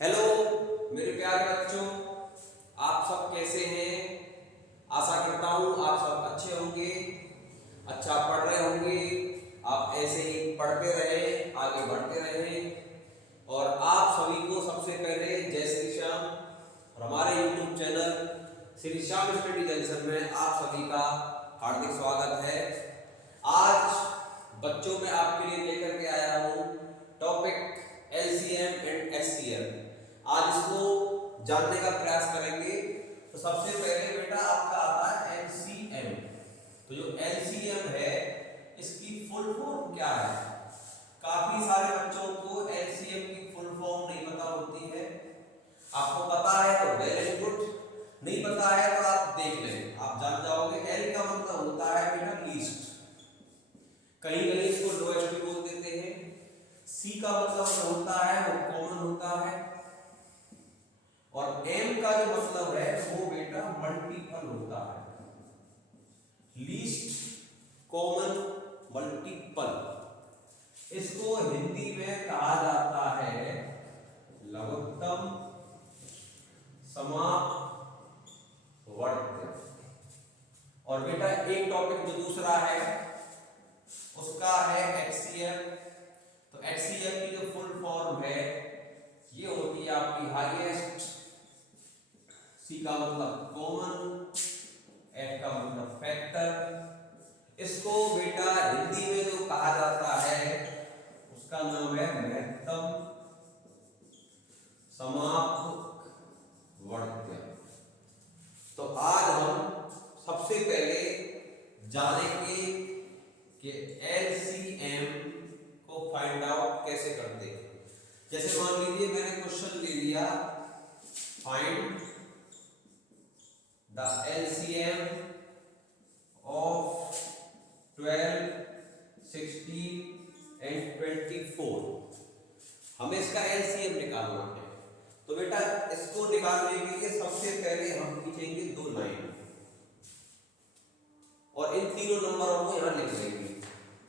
Hello मेरे प्यारे बच्चों, आप सब कैसे हैं। आशा करता हूँ आप सब अच्छे होंगे, अच्छा पढ़ रहे होंगे। आप ऐसे ही पढ़ते रहें, आगे बढ़ते रहें। और आप सभी को सबसे पहले जय श्री श्याम। और हमारे YouTube channel Shri Shyam study junction में आप सभी का हार्दिक स्वागत है। आज बच्चों में आपके लिए लेकर के आया हूँ टॉपिक LCM एंड HCM। आज इसको जानने का प्रयास करेंगे। तो सबसे पहले बेटा आपका आता है LCM। तो जो LCM है इसकी फुल फॉर्म क्या है? काफी सारे बच्चों को LCM की फुल फॉर्म नहीं पता होती है। आपको पता है तो वेरी गुड, नहीं पता है तो आप देख लें, आप जान जाओगे। L का मतलब होता है बेटा लीस्ट, कहीं कहीं इसको लोएस्ट भी बोल देते हैं। C का मतलब होता है वो कॉमन होता है। और M का जो मतलब है वो बेटा मल्टीपल होता है। Least, common, multiple. इसको हिंदी में कहा जाता है लघुत्तम, समावर्त। और बेटा एक टॉपिक जो दूसरा है उसका है HCM। तो HCM की जो फुल फॉर्म है ये होती है आपकी हाईएस्ट, C का मतलब कॉमन, F का मतलब फैक्टर। इसको बेटा हिंदी में जो कहा जाता है उसका नाम है महत्तम समापवर्त्य। तो आज हम सबसे पहले जानेंगे कि LCM को फाइंड आउट कैसे करते हैं। जैसे मान लीजिए मैंने क्वेश्चन ले लिया, find the LCM of 12, 16 and 24। हमें इसका LCM निकालना है। तो बेटा इसको निकालने के लिए सबसे पहले हम खींचेंगे दो लाइन और इन तीनों नंबरों को यहां लिख लेंगे।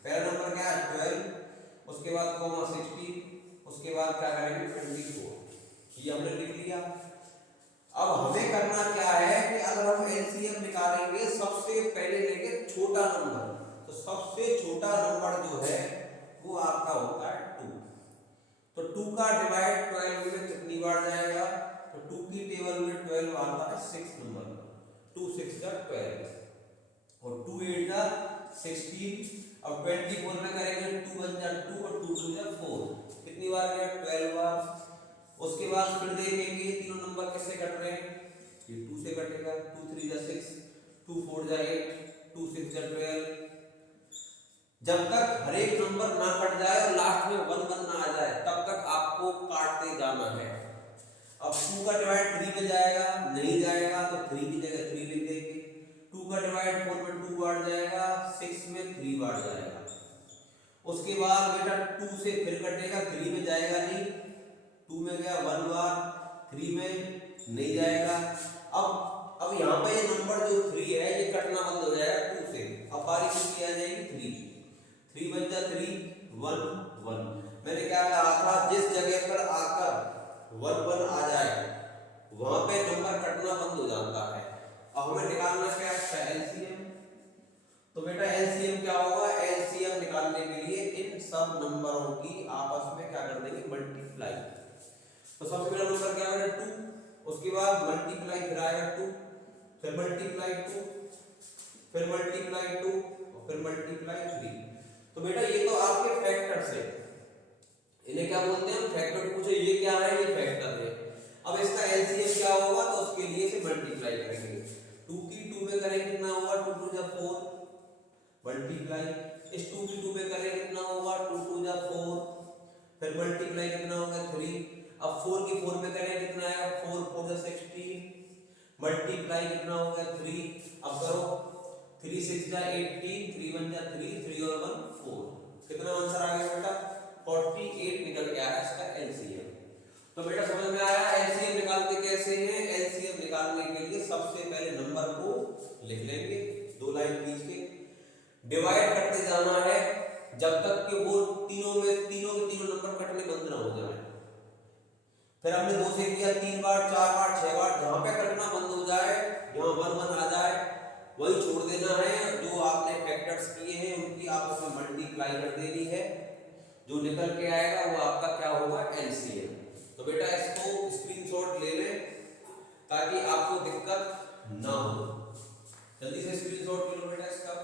पहला नंबर क्या है 12, उसके बाद कॉमा 16, उसके बाद क्या करेंगे 24। ये हमने लिख लिया। अब हमें करना क्या है कि अगर हम LCM निकालेंगे सबसे पहले लेंगे छोटा नंबर। तो सबसे छोटा नंबर जो है वो आपका होता है 2। तो 2 का डिवाइड 12 में कितनी बार जाएगा? तो 2 की टेबल में 12 आता है 6 नंबर पर। 2 6 का 12 और 2 8 का 16। अब 24 में करेंगे 2 1 जा 2 और 2 2 जा 4। कितनी बार गया? 12 बार। उसके बाद फिर देखेंगे तीनों नंबर कैसे कट रहे हैं। ये 2 से कटेगा, 2 3 जा 6, 2 4 जा 8, 2 6 जा 12। जब तक हर एक नंबर ना कट जाए और लास्ट में 1 1 ना आ जाए तब तक आपको काटते जाना है। अब 2 का डिवाइड 3 में जाएगा, नहीं जाएगा तो 3 की जगह 3 लिख देंगे। 2 का डिवाइड 4 में 2 बार जाएगा, 6 में 3 बार जाएगा। उसके बाद बेटा 2 से फिर कटेगा, 3 में जाएगा नहीं, 2 में गया 1 बार, 3 में नहीं जाएगा। अब यहाँ पे ये नंबर जो 3 है ये कटना बंद हो जाएगा 2 से। अब बारी कितनी आ जाएगी 3। 3 बन जा 3 1 1। मैंने क्या कहा था, जिस जगह पर आकर 1 1 आ जाए वहां पे नंबर कटना बंद हो जाता है। अब हमें निकालना क्या है LCM। तो बेटा LCM क्या होगा? LCM निकालने के लिए इन सब नंबरों की आपस में क्या कर देंगे? मल्टीप्लाई। तो सबसे पहला नंबर क्या है 2, उसके बाद मल्टीप्लाई फिर आएगा 2, फिर मल्टीप्लाई 2, फिर मल्टीप्लाई 2 और फिर मल्टीप्लाई 3। तो बेटा ये तो आपके फैक्टर्स है, इन्हें क्या बोलते हैं? फैक्टर। पूछे ये क्या है? ये फैक्टर है। अब इसका LCM क्या होगा? तो उसके लिए से मल्टीप्लाई करेंगे। 2 की 2 में करेंगे कितना होगा? 2 2 जा 4 मल्टीप्लाई। इस 2 की 2 में करेंगे कितना होगा? 2 2 जा 4 फिर मल्टीप्लाई कितना होगा 3। अब 4 की 4 में करें कितना आएगा? 4 4 जा 16 मल्टीप्लाई कितना हो गया 3। अब करो 3 6 जा 18, 3 1 जा 3, 3 और 1 4। कितना आंसर आ गया बेटा? 48 निकल के आया इसका LCM। तो बेटा समझ में आया LCM निकालते कैसे हैं? LCM निकालने के लिए सबसे पहले नंबर को लिख लेंगे, दो लाइन खींच के डिवाइड करते जाना है जब तक कि वो तीनों के तीनों नंबर कटने बंद ना हो जाए। फिर हमने 2 से किया 3 बार, 4 बार, 6 बार, जहां पे कटना बंद हो जाए, यहाँ 1 1 आ जाए, वही छोड़ देना है। जो आपने फैक्टर्स किए हैं उनकी आपस में मल्टीप्लाई कर देनी है, जो निकल के आएगा वो आपका क्या होगा, एलसीएम। तो बेटा इसको स्क्रीनशॉट ले लें ताकि आपको दिक्कत ना हो। जल्दी से स्क्रीनशॉट ले लो बेटा इसका।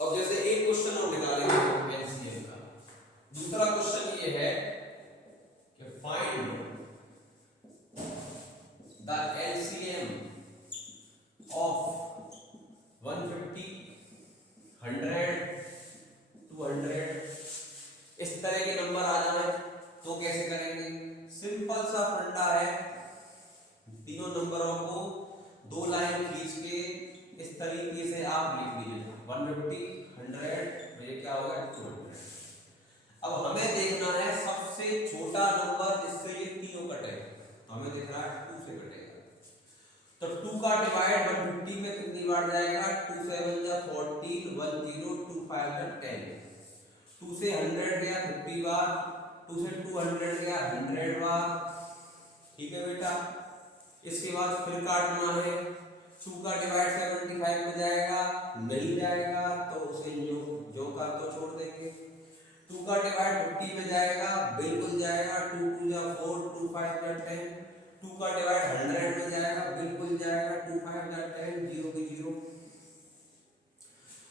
अब जैसे एक क्वेश्चन हम निकालेंगे एलसीएम का, दूसरा क्वेश्चन ये है कि फाइंड द एलसीएम ऑफ 150, 100, 200, इस तरह के नंबर आ जाए तो कैसे करेंगे। सिंपल सा फंडा है, तीनों नंबरों को 2 लाइन खींच के इस तरीके से आप लिख दीजिए, 150, 100, ये क्या होगा, 200। अब हमें देखना है सबसे छोटा नंबर जिससे ये तीनों कटे, तो हमें देख रहा है 2 से कटेगा। तो 2 का डिवाइड 150 में कितनी बार जाएगा, 2 7 जा 14, 1 0, 2 5 जा 10। 2 से 100 गया 50 बार, 2 से 200 गया 100 बार, ठीक है बेटा। इसके बाद फिर काटना है, 2 का डिवाइड 75 में जाएगा, नहीं जाएगा तो उसे जो का तो छोड़ देंगे। 2 का डिवाइड 50 में जाएगा, बिल्कुल जाएगा, 2 2 जा 4, 2 5 जा 10। 2 का डिवाइड 100 में जाएगा, बिल्कुल जाएगा, 2 5 जा 10, 0 की 0।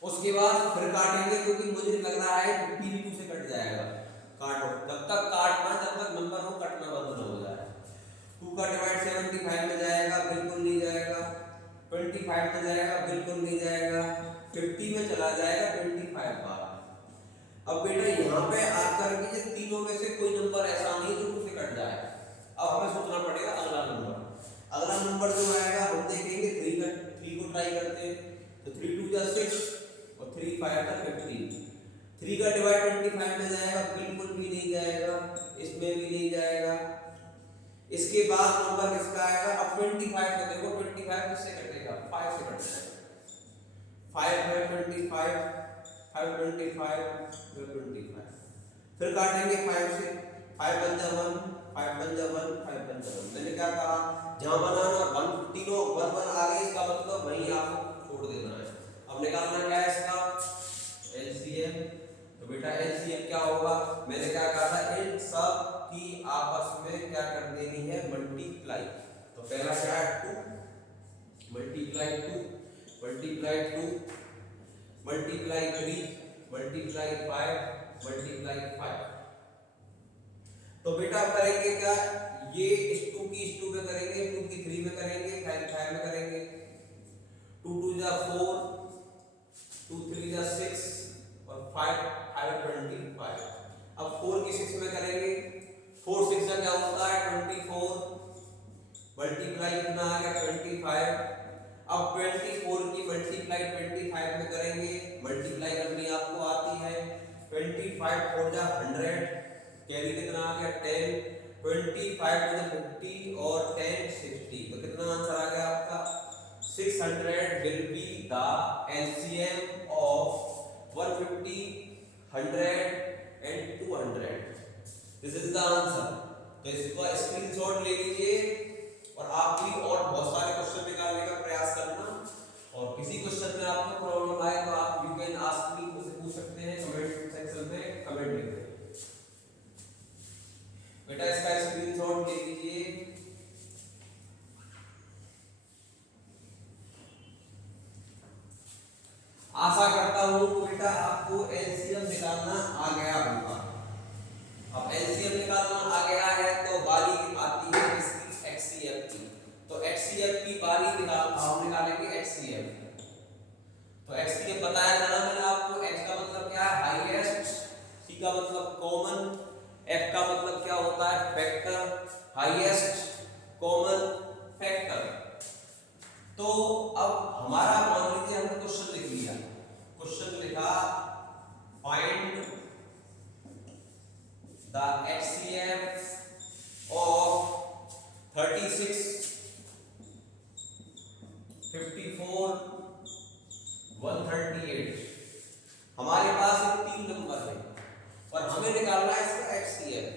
उसके बाद फिर काटेंगे क्योंकि मुझे लग रहा है 50 भी 2 से कट जाएगा। काटो, जब तक काटना, जब तक नंबर हो कटना बंद न हो जाए। 2 का डिवाइड 75 में जाएगा, बिल्कुल नहीं जाएगा। 25 में जाएगा, बिल्कुल नहीं जाएगा। 50 में चला जाएगा 25 बार। अब बेटा यहाँ पे आकर के तीनों में से कोई नंबर ऐसा नहीं जो 2 से कट जाए। अब हमें सोचना पड़ेगा अगला नंबर। अगला नंबर जो आएगा हम देखेंगे 3 को ट्राई करते हैं। तो 3 2 जा 6 और 3 5 जा 15। 3 का डिवाइड 25 में जाएगा, बिल्कुल भी नहीं जाएगा, इसमें भी नहीं जाएगा। इसके बाद नंबर किसका आएगा, अब 25 को देखो, 25 किससे कटेगा, 5 से कट जाएगा। 5 में 25, 5 25, 25। फिर काटेंगे 5 से, 5 बन जा 1, 5 बन जा 1, 5 बन जा 1। मैंने क्या कहा, जहां बनाना 1 तीनों 1 1 आ गए, इसका मतलब वहीं आपको छोड़ देना है। अब निकालना क्या है इसका, एलसीएम। तो बेटा एलसीएम क्या होगा, मैंने क्या कहा था, इन सब की आपस में क्या कर देनी है, मल्टीप्लाई। तो पहला क्या है 2 multiply 2 multiply 2 multiply 3 multiply 5 multiply 5। तो बेटा करेंगे क्या, ये इस 2 की इस 2 में करेंगे, 2 की 3 में करेंगे, 5 5 में करेंगे। 2 2 जा 4, 2 3 जा 6 और 5 5 25। अब 4 की 6 में करेंगे, 4 6 का क्या होता है 24, मल्टीप्लाई कितना आ गया 25। अब 24 की मल्टीप्लाई 25 में करेंगे, मल्टीप्लाई करनी आपको आती है। 25 4 जा 100, कैरी कितना आ गया 10। 25 मुझे 50 और 10 60, तो कितना आंसर आ गया आपका 600 will be the LCM of 150, 100 and 200। This is the answer. तो इसको स्क्रीनशॉट ले लीजिए और आप भी और बहुत सारे क्वेश्चन निकालने का प्रयास करना। और किसी क्वेश्चन में आपको प्रॉब्लम आए तो आप यू कैन आस्क मी, मुझसे पूछ सकते हैं कमेंट सेक्शन में, कमेंट लिख दें। बेटा इसका स्क्रीनशॉट ले लीजिए। आशा करता हूं कि बेटा आपको एलसीएम निकालना आ गया होगा। अब एलसीएम निकालना आ गया है तो बारी आती है इसकी एचसीएफ की। तो एचसीएफ की बारी निकालेंगे एचसीएफ। तो एचसीएफ बताया था ना मैंने आपको, एच का मतलब क्या है, हाईएस्ट, सी का मतलब कॉमन, एफ का मतलब क्या होता है, फैक्टर, हाईएस्ट कॉमन फैक्टर। तो अब हमारा मान लीजिए हमने क्वेश्चन लिख लिया, क्वेश्चन लिखा फाइंड द एचसीएफ हमें निकालना है इसका HCF।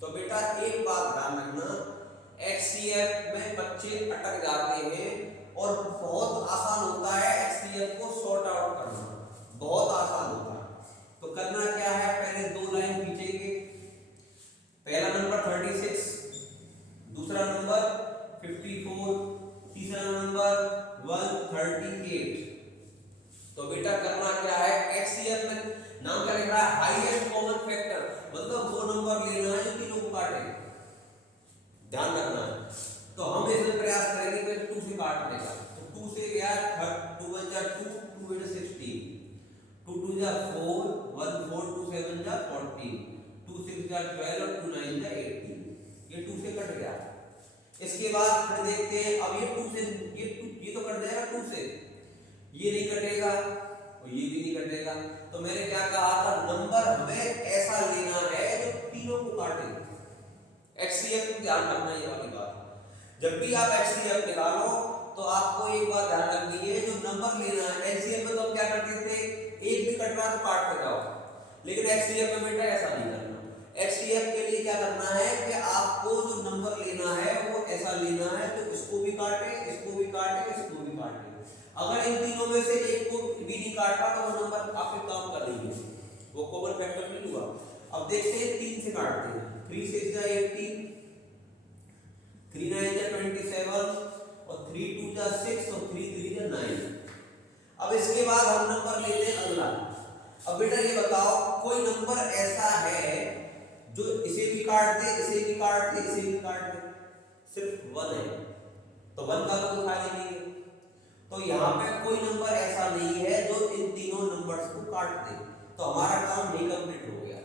तो बेटा एक बात ध्यान रखना, HCF में बच्चे अटक जाते हैं और बहुत आसान होता है HCF को सॉर्ट आउट करना, बहुत आसान होता है। तो करना क्या है, पहले दो लाइन खींचेंगे, पहला नंबर 36, दूसरा नंबर 54, तीसरा नंबर 138। तो बेटा करना क्या है, HCF में नाम क्या लिख रहा है, हाईएस्ट कॉमन फैक्टर, मतलब वो नंबर लेना है जो तीनों को काटे, ध्यान रखना है। तो हम इसमें प्रयास करेंगे कि 2 से काटने का। तो 2 से गया 2 1 जा 2, 2 8 16, 2 2 जा 4, 1 4, 2 7 जा 14, 2 6 जा 12 और 2 9 जा 18। ये 2 से कट गया। इसके बाद फिर देखते हैं, अब ये 2 से ये तो कट जाएगा 2 से, ये नहीं कटेगा और ये भी नहीं कटेगा। तो मैंने क्या कहा था, नंबर हमें ऐसा लेना है जो तीनों को काटे। HCF को ध्यान रखना ये वाली बात, जब भी आप HCF निकालो तो आपको एक बात ध्यान रखनी है, जो नंबर लेना है। HCF में तो हम क्या करते थे, एक भी कट रहा तो काट के जाओ, लेकिन HCF में बेटा ऐसा नहीं करना। HCF के लिए क्या करना है कि आपको जो नंबर लेना है वो ऐसा लेना है तो इसको भी काटे, इसको भी काटे, इसको भी काटे। अगर इन तीनों में से एक को भी नहीं काटा तो वो नंबर आपके काम कर रही है, वो कॉमन फैक्टर नहीं हुआ। अब देखते हैं 3 से काटते हैं, 3 6 जा 18, 3 9 जा 27 और 3 2 जा 6 और 3 3 जा 9। अब इसके बाद हम नंबर लेते हैं अगला। अब बेटा ये बताओ, कोई नंबर ऐसा है जो इसे भी काट दे, इसे भी काट दे, इसे भी काट दे, सिर्फ 1 है, तो 1 का तो कोई फायदा नहीं है। तो यहाँ पे कोई नंबर ऐसा नहीं है जो इन तीनों नंबर्स को काट दे, तो हमारा काम नहीं कंप्लीट हो गया।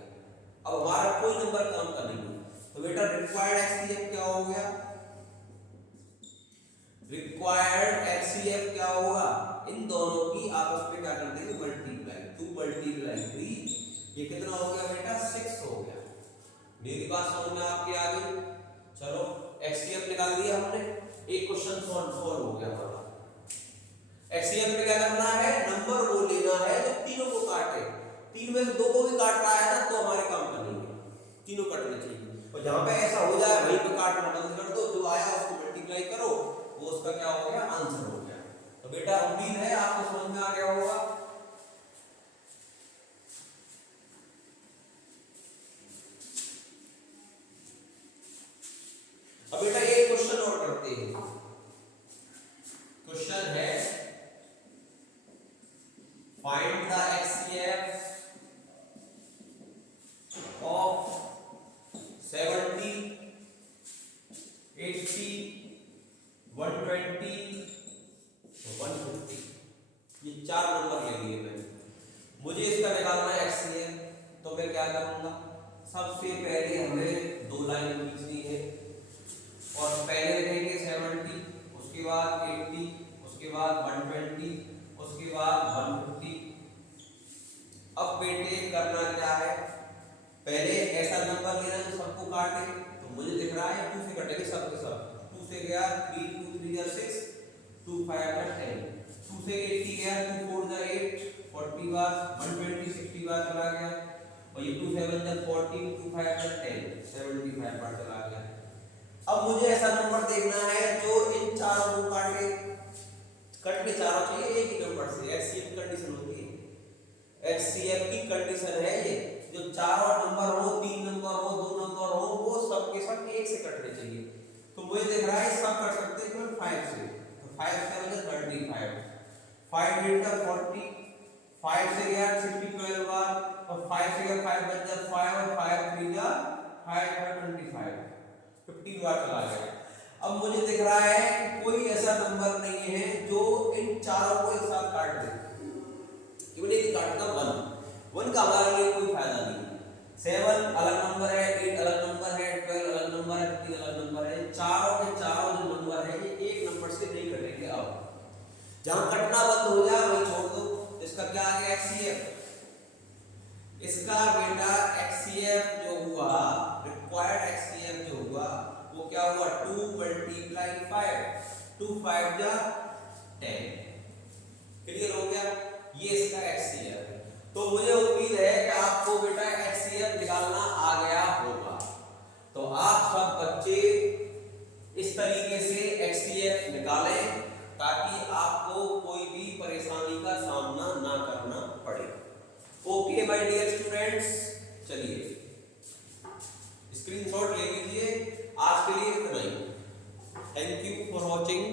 अब हमारा कोई नंबर काम का नहीं है, तो बेटा रिक्वायर्ड HCF क्या हो गया, रिक्वायर्ड HCF क्या होगा, इन दोनों की आपस में क्या कर देंगे, मल्टीप्लाई। 2 मल्टीप्लाई 3, ये कितना हो गया बेटा, 6 हो गया। मेरी बात समझ में आपकी आ गई? चलो HCF निकाल दिया हमने, एक क्वेश्चन सॉल्व हो गया हमारा। HCF में क्या करना है, नंबर वो लेना है जो तीनों को काटे। 3 में से 2 को भी काट रहा है ना तो हमारे काम का नहीं है, तीनों कटने चाहिए। और जहां पे ऐसा हो जाए वहीं पे काटना बंद कर दो, जो आया उसको मल्टीप्लाई करो, वो उसका क्या हो गया, आंसर हो गया। तो बेटा उम्मीद है आपको समझ में आ गया होगा। अब बेटा एक क्वेश्चन और करते हैं। क्वेश्चन है, फाइंड द HCF of 70, 80, 120, 150। ये 4 नंबर ले लिए मैंने, मुझे इसका निकालना है HCF। तो मैं क्या करूंगा, सबसे पहले हमें 2 लाइन खींचनी है और पहले लिखेंगे 70, उसके बाद 80, उसके बाद 120, उसके बाद 150। अब बेटे करना क्या है, पहले ऐसा नंबर लेना जो सबको काटे। तो मुझे दिख रहा है 2 से कटेंगे सब के सब। 2 से गया 3 2 3 जा 6, 2 5 जा 10, 2 से 80 गया 2 4 जा 8, 40 बार 120 60 बार चला गया, और ये 2 7 जा 14, 2 5 जा 10, 75 बार चला गया। अब मुझे ऐसा नंबर देखना है जो इन चारों को काटे, कटने चारों चाहिए एक ही नंबर से। HCF कंडीशन होती है, HCF की कंडीशन है ये, जो चारों नंबर हो, 3 नंबर हो, 2 नंबर हो, वो सब के सब एक से कटने चाहिए। तो मुझे दिख रहा है सब कट सकते हैं केवल 5 से। तो 5 से मतलब 35, 5 8 40, 5 से गया 60 12 बार, और 5 से गया 5 बच जा 5 और 5 3 जा 5 25, 15 बार चला गया। अब मुझे दिख रहा है कि कोई ऐसा नंबर नहीं है जो इन चारों को एक साथ काट दे। इवन एक काटना 1 का हमारे लिए कोई फायदा नहीं है। 7 अलग नंबर है, 8 अलग नंबर है, 12 अलग नंबर है, 15 अलग नंबर है। चारों के चारों जो नंबर है ये एक नंबर से नहीं कटेंगे। अब जहां कटना बंद हो जाए वहीं छोड़ दो। इसका क्या आ गया, HCF। इसका बेटा HCF जो हुआ, रिक्वायर्ड HCF जो हुआ, वो क्या हुआ, 2 मल्टीप्लाई 5, 2 5 जा 10। क्लियर हो गया, ये इसका HCF है। तो मुझे उम्मीद है कि आपको बेटा HCF इस तरीके से HCF निकालें ताकि आपको कोई भी परेशानी का सामना ना करना पड़े। ओके माय डियर स्टूडेंट्स, चलिए स्क्रीनशॉट ले लीजिए। आज के लिए इतना ही। Thank you for watching.